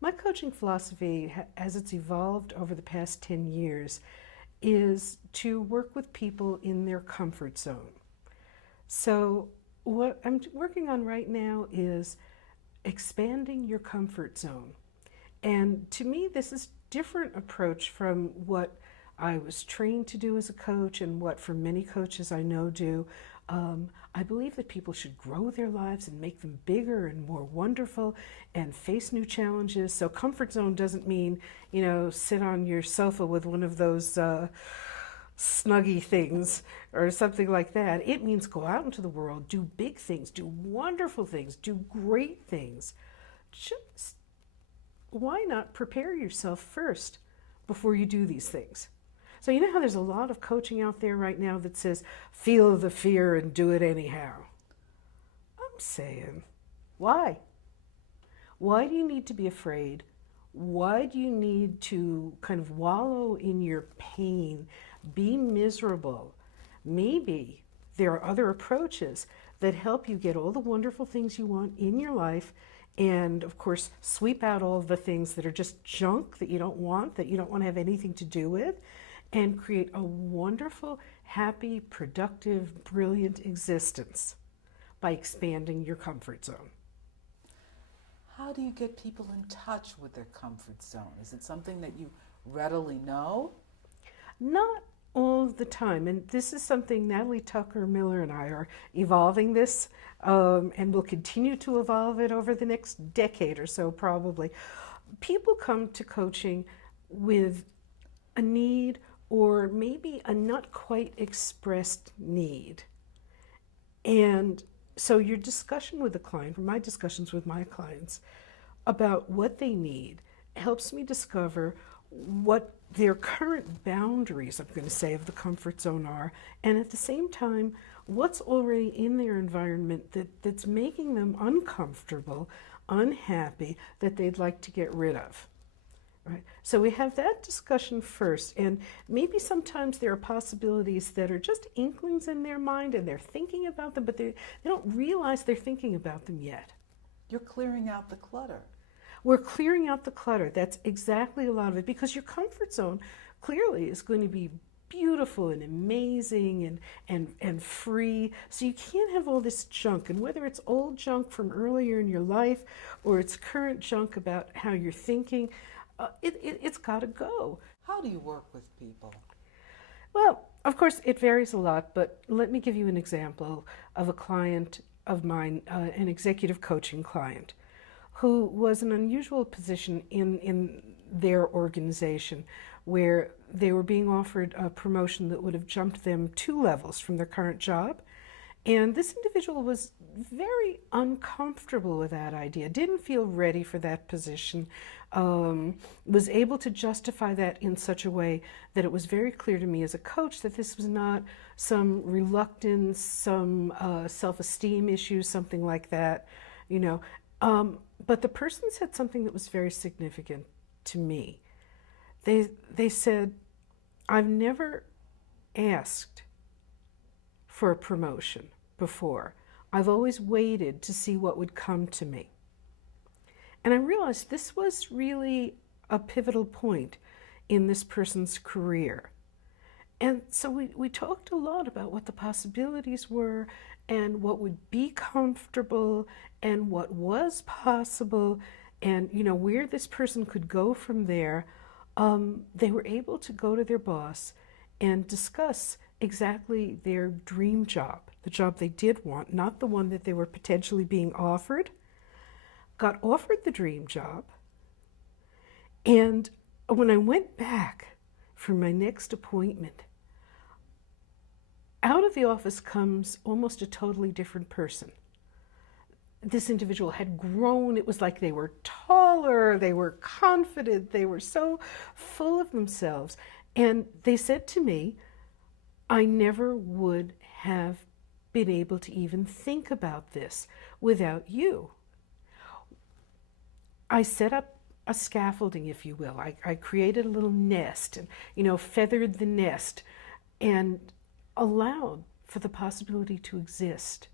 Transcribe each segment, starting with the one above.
My coaching philosophy, as it's evolved over the past 10 years, is to work with people in their comfort zone. So, what I'm working on right now is expanding your comfort zone. And to me, this is a different approach from what I was trained to do as a coach and what for many coaches I know do. I believe that people should grow their lives and make them bigger and more wonderful and face new challenges. So comfort zone doesn't mean, sit on your sofa with one of those snuggy things or something like that. It means go out into the world, do big things, do wonderful things, do great things. Just why not prepare yourself first before you do these things? So you know how there's a lot of coaching out there right now that says, feel the fear and do it anyhow. I'm saying, why? Why do you need to be afraid? Why do you need to kind of wallow in your pain, be miserable? Maybe there are other approaches that help you get all the wonderful things you want in your life, and of course sweep out all of the things that are just junk that you don't want to have anything to do with, and create a wonderful, happy, productive, brilliant existence by expanding your comfort zone. How do you get people in touch with their comfort zone? Is it something that you readily know? Not all the time, and this is something Natalie Tucker Miller and I are evolving this, and will continue to evolve it over the next decade or so probably. People come to coaching with a need or maybe a not quite expressed need. And so your discussion with the client, or my discussions with my clients about what they need, helps me discover what their current boundaries, I'm going to say, of the comfort zone are, and at the same time, what's already in their environment that's making them uncomfortable, unhappy, that they'd like to get rid of. Right. So we have that discussion first, and maybe sometimes there are possibilities that are just inklings in their mind and they're thinking about them, but they don't realize they're thinking about them yet. You're clearing out the clutter. We're clearing out the clutter. That's exactly a lot of it, because your comfort zone clearly is going to be beautiful and amazing and free. So you can't have all this junk, and whether it's old junk from earlier in your life or it's current junk about how you're thinking, it's got to go. How do you work with people? Well, of course, it varies a lot, but let me give you an example of a client of mine, an executive coaching client, who was in an unusual position in their organization, where they were being offered a promotion that would have jumped them 2 levels from their current job. And this individual was very uncomfortable with that idea, didn't feel ready for that position, was able to justify that in such a way that it was very clear to me as a coach that this was not some reluctance, some self-esteem issue, something like that, But the person said something that was very significant to me. They said, I've never asked for a promotion before. I've always waited to see what would come to me. And I realized this was really a pivotal point in this person's career. And so we talked a lot about what the possibilities were and what would be comfortable and what was possible, and where this person could go from there. They were able to go to their boss and discuss exactly their dream job, the job they did want, not the one that they were potentially being offered. Got offered the dream job, and when I went back for my next appointment, out of the office comes almost a totally different person. This individual had grown. It was like they were taller, they were confident, they were so full of themselves. And they said to me, I never would have been able to even think about this without you. I set up a scaffolding, if you will. I created a little nest and, feathered the nest and allowed for the possibility to exist,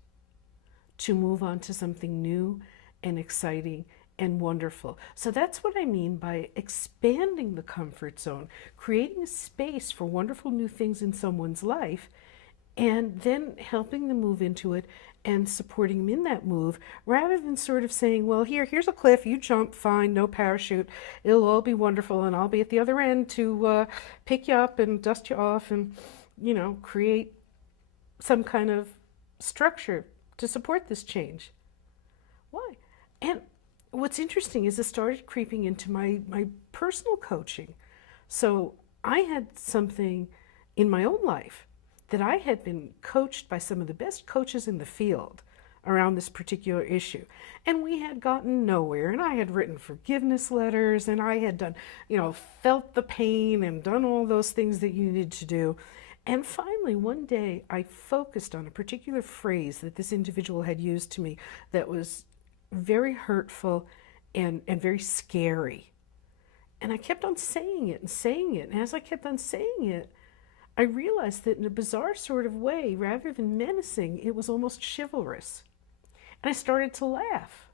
to move on to something new and exciting and wonderful. So that's what I mean by expanding the comfort zone, creating a space for wonderful new things in someone's life, and then helping them move into it and supporting them in that move, rather than sort of saying, well, here's a cliff, you jump, fine, no parachute, it'll all be wonderful, and I'll be at the other end to pick you up and dust you off and, create some kind of structure to support this change. Why? And what's interesting is it started creeping into my personal coaching. So I had something in my own life that I had been coached by some of the best coaches in the field around this particular issue. And we had gotten nowhere, and I had written forgiveness letters, and I had done, felt the pain and done all those things that you need to do. And finally, one day, I focused on a particular phrase that this individual had used to me that was very hurtful and very scary. And I kept on saying it and saying it. And as I kept on saying it, I realized that in a bizarre sort of way, rather than menacing, it was almost chivalrous. And I started to laugh.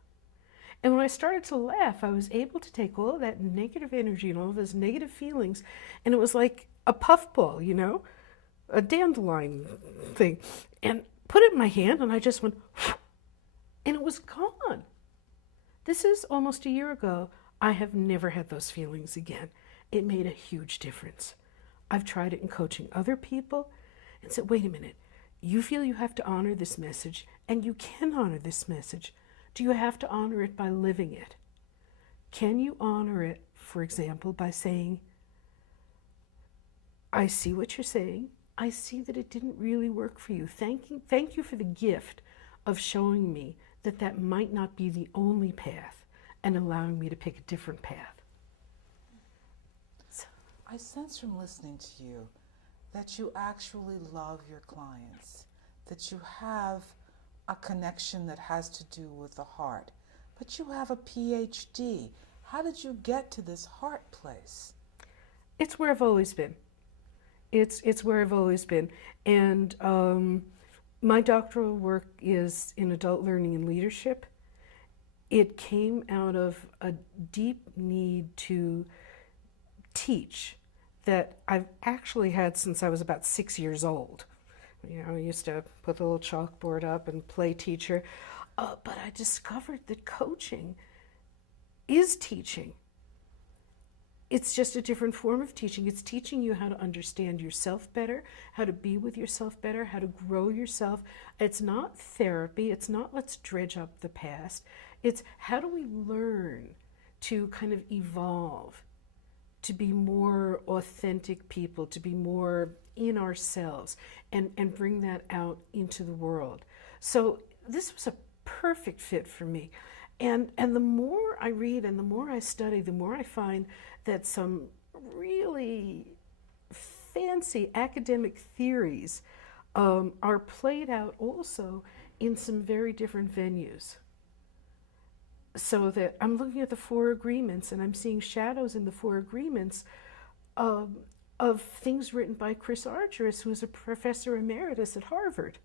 And when I started to laugh, I was able to take all of that negative energy and all of those negative feelings, and it was like a puffball, a dandelion thing, and put it in my hand, and I just went, and it was gone. This is almost a year ago. I have never had those feelings again. It made a huge difference. I've tried it in coaching other people and said, wait a minute, you feel you have to honor this message, and you can honor this message. Do you have to honor it by living it? Can you honor it, for example, by saying, I see what you're saying. I see that it didn't really work for you. Thank you for the gift of showing me that might not be the only path and allowing me to pick a different path. I sense from listening to you that you actually love your clients, that you have a connection that has to do with the heart, but you have a PhD. How did you get to this heart place? It's where I've always been. It's where I've always been. And my doctoral work is in adult learning and leadership. It came out of a deep need to teach that I've actually had since I was about 6 years old. I used to put the little chalkboard up and play teacher. But I discovered that coaching is teaching. It's just a different form of teaching. It's teaching you how to understand yourself better, how to be with yourself better, how to grow yourself. It's not therapy. It's not let's dredge up the past. It's how do we learn to kind of evolve, to be more authentic people, to be more in ourselves, and bring that out into the world. So this was a perfect fit for me. And the more I read and the more I study, the more I find that some really fancy academic theories are played out also in some very different venues. So that I'm looking at the Four Agreements and I'm seeing shadows in the Four Agreements of things written by Chris Argyris, who's a professor emeritus at Harvard.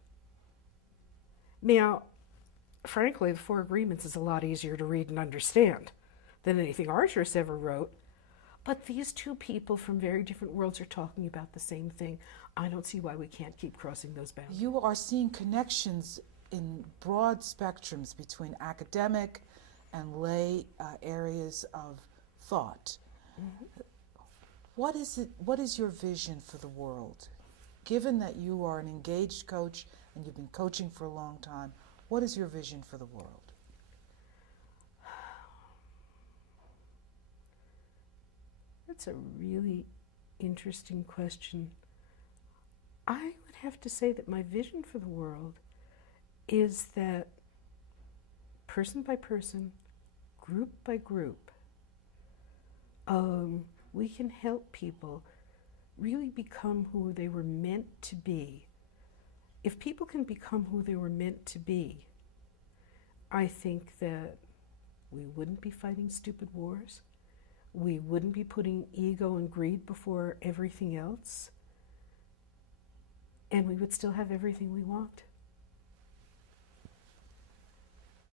Now, frankly, the Four Agreements is a lot easier to read and understand than anything Argyris ever wrote. But these two people from very different worlds are talking about the same thing. I don't see why we can't keep crossing those boundaries. You are seeing connections in broad spectrums between academic and lay areas of thought. Mm-hmm. What is your vision for the world? Given that you are an engaged coach and you've been coaching for a long time, what is your vision for the world? That's a really interesting question. I would have to say that my vision for the world is that person by person, group by group, we can help people really become who they were meant to be. If people can become who they were meant to be, I think that we wouldn't be fighting stupid wars. We wouldn't be putting ego and greed before everything else. And we would still have everything we want.